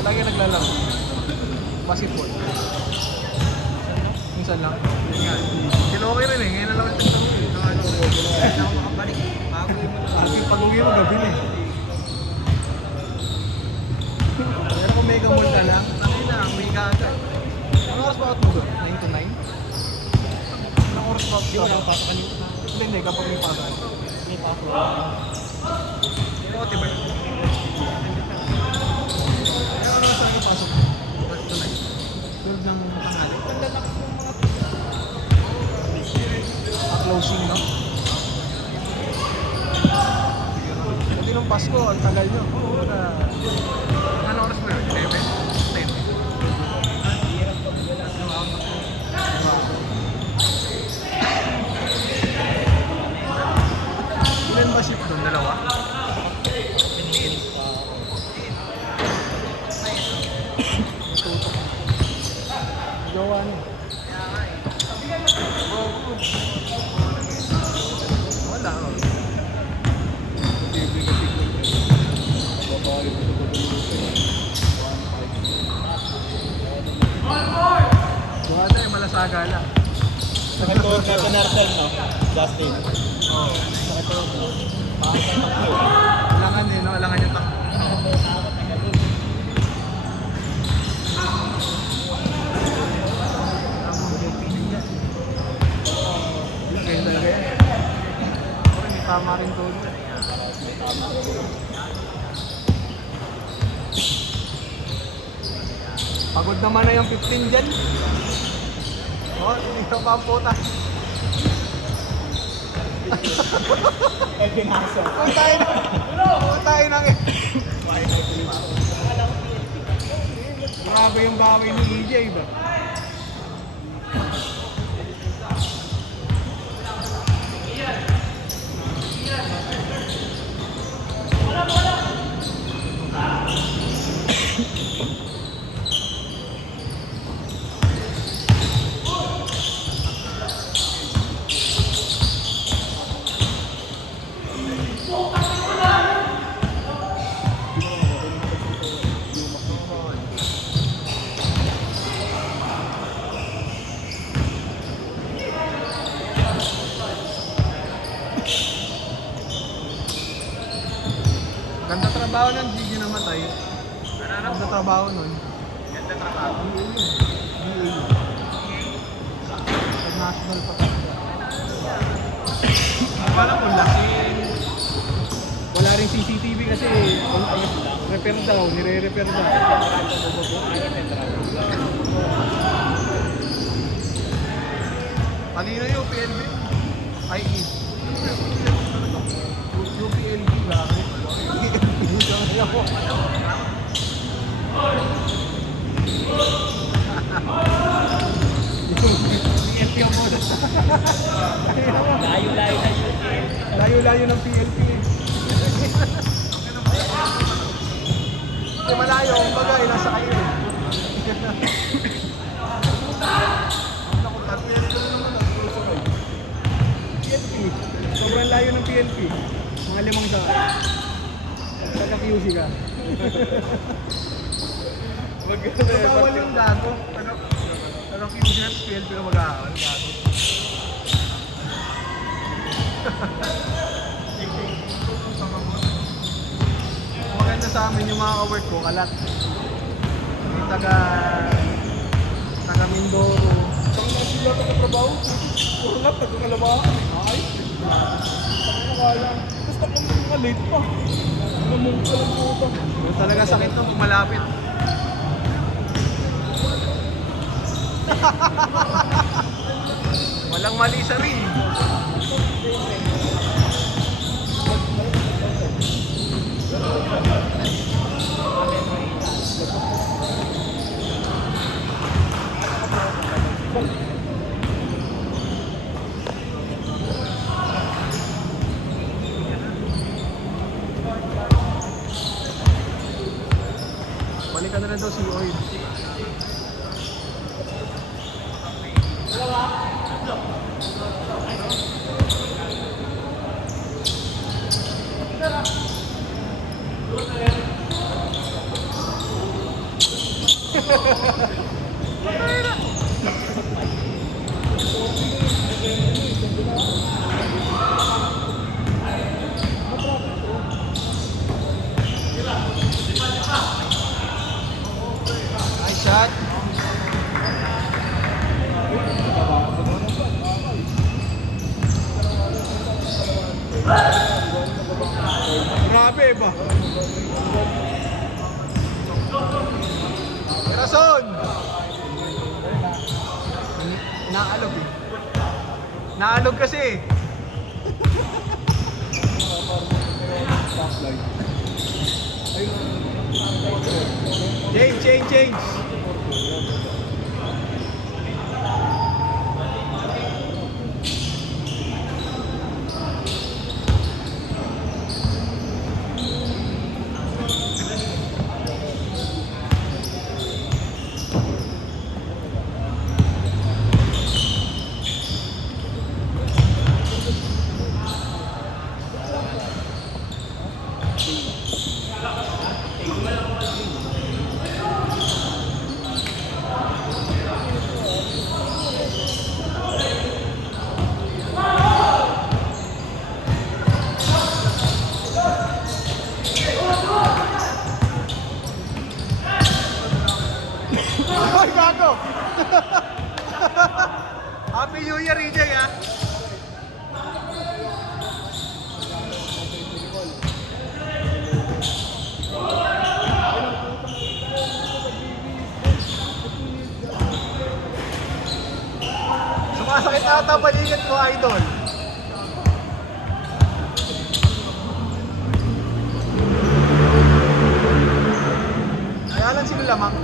Palagi naglalaro. Basketball. Minsan lang. Sila okay rin eh. Ngayon na lang ito sa mga ano. Kaya na ako makabalik. Pag-uwi mo gabi eh. Pero kung mega mall ka lang, ano na, may agad. Ang oras ba out mo doon? 9 to 9? Anong oras ba out mo? Wala pasok kanina. Hindi, kapag may pasok. May pasok. Ano ba? Ano sa akin pasok? Tonight. Tulad ng tanghali. Ganda na kasi ng mga closing, no? Buti nung Pasko, ang tagal nyo. Ano oras mo yun? 11? 10? Ilan ba ship doon? Dalawa? Gawa niya. Wala. Buhata yung malasaga lang. Nakatuwag ka sa Narsal, no? Justin. Oo. Nakatuwag mo. Alangan din, no? Alangan yung takbo. Ganyan talaga yan. Okay, may tama rin doon. Pagod naman na yung 15 dyan. Oh, hindi ka pa ang puta. Eh, pinasa. Putay nang eh. Grabe yung bawi ni EJ ba? Ganda trabaho ng Gigi namatay. Ganda trabaho nun. Ganda trabaho? National pa talaga. Parang kung laki. Wala rin CCTV kasi repair daw, nire-repair daw. Kanina yung PLB? IE. Yung PLB ba? Layo-layo na yun. Layo-layo ng PLP. Kasi malayo, kumbaga, nasa kayo eh. Naku, PLP naman ang susunod. PLP. Sobrang layo ng PLP. Mga 5 sa taga-QC ka. Bawal yung gago. Taga-QC at PLP na mag-aawal. Gago. Maganda sa amin yung mga ka-work ko, kalat. May taga Mindoro. Saan na sila taga-trabaho? Puro lang, taga-kalabahan. Ay, taga-kaya. Basta kami mga late pa. Namung ka lang po ito. Yung talaga sakit to pag malapit. Walang mali sa rin. ano na daw si Oil. Nice shot. Grabe ba? Rason! Naalog eh. Naalog kasi eh. Change. Ay, gago! Happy New Year, EJ, ha? Sumasakit ata balikat ko, idol. Kaya lang sila lamang.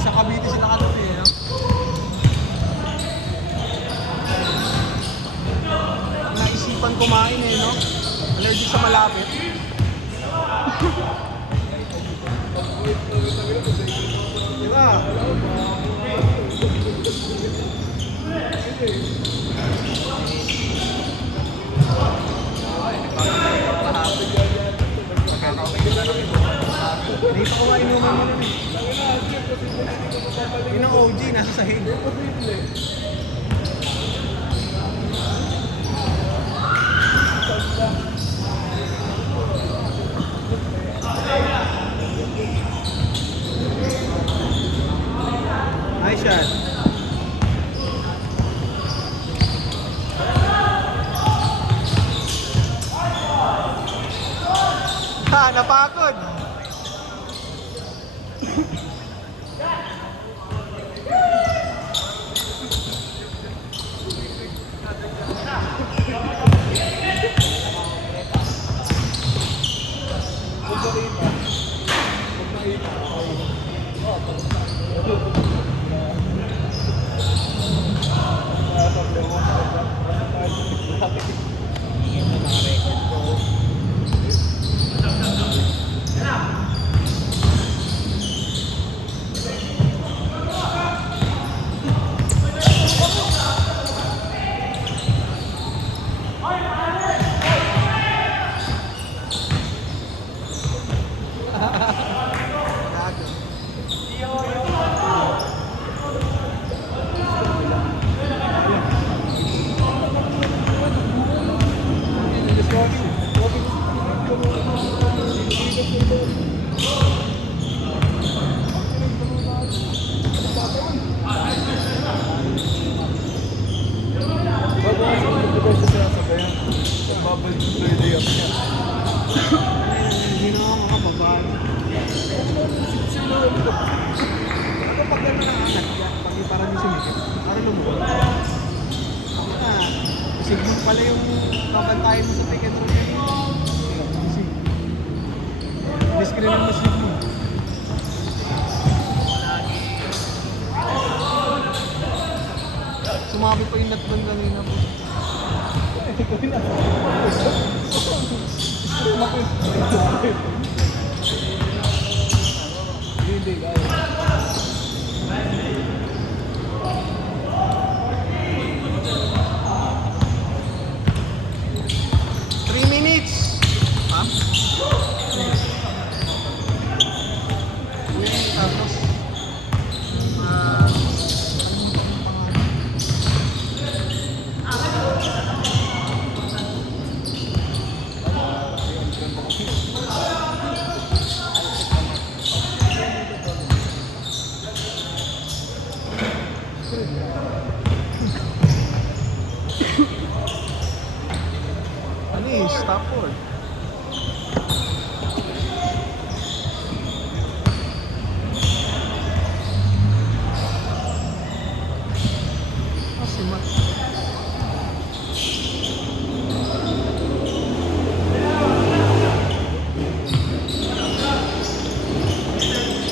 Sa Cavite sila kagabi, no? Naisipan kumain eh, no? Allergic sa malapit. Diba? Dito ko nga inuman mo nun eh. Yun ang OG, nasa sahig. Nice shot. Ha, napakod. mag-layup niya. Hindi na ako makapagbahan. Sino yung ito? Ako pag gano'n nakaangat ka, pag parang yung sumikip, parang lumuha. Sigmund pala yung kabantayan mo sa pick and roll kanina. Kasi, discrete mo Sigmund. Sumabi pa yung natban kanina po. Ito na. Hindi, guys. Ha? Tapos, ano eh, Stafford. Si Matt.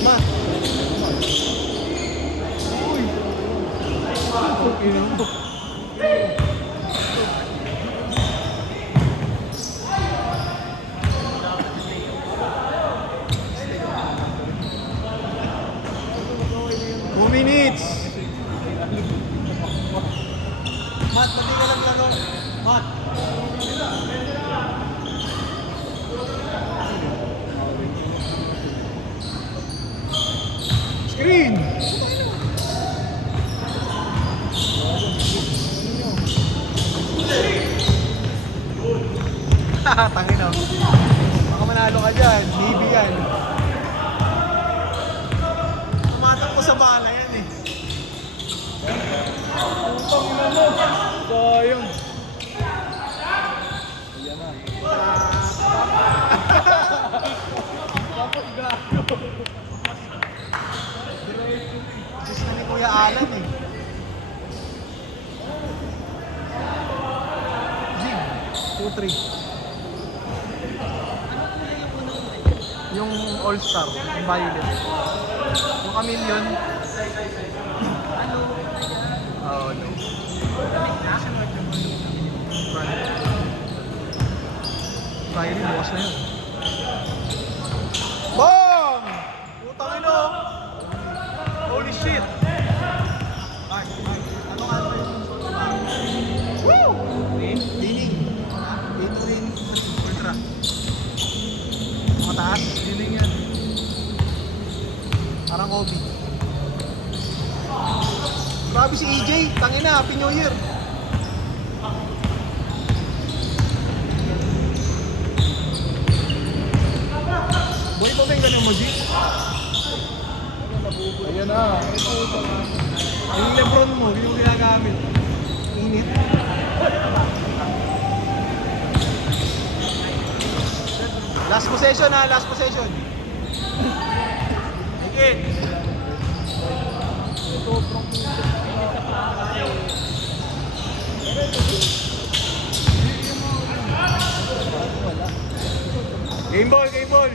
Matt. Uy. Ina mo. Two minutes. Matt, pati ka lang lalo. Matt. Screen. Tangin na. Baka manalo ka dyan. Navy yan. Tumatak ko sa bala yan eh. Putang ina mo. Sayang. Ayan na. Tapos gago. Diyos na ni Kuya Alan eh. Jig. 2-3. Yung All-Star. Yung Violet. Yung Chameleon. Oh, no. Violet, bukas na yun. Bong! Putang ino! Holy shit! Ano ka ba yung woo! Dining. Dining ultra. Mataas. Dining yan. Parang Kobe. Grabe si EJ. Tangina, Happy New Year. Boy pa ba yung ganun mo, G? Ayan na. Yung Lebron mo, yung ginagamit. Init. Last possession ha, last possession. Higit. Game ball, game ball.